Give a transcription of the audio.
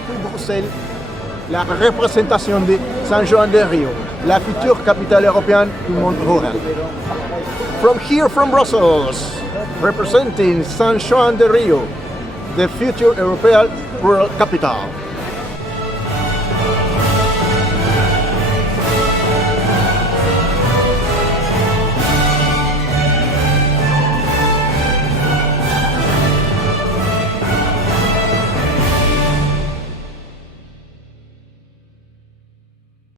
depuis Bruxelles la représentation de San Juan de Rio, la future capitale européenne du monde rural. From here, from Brussels, representing San Juan de Rio, the future European rural capital.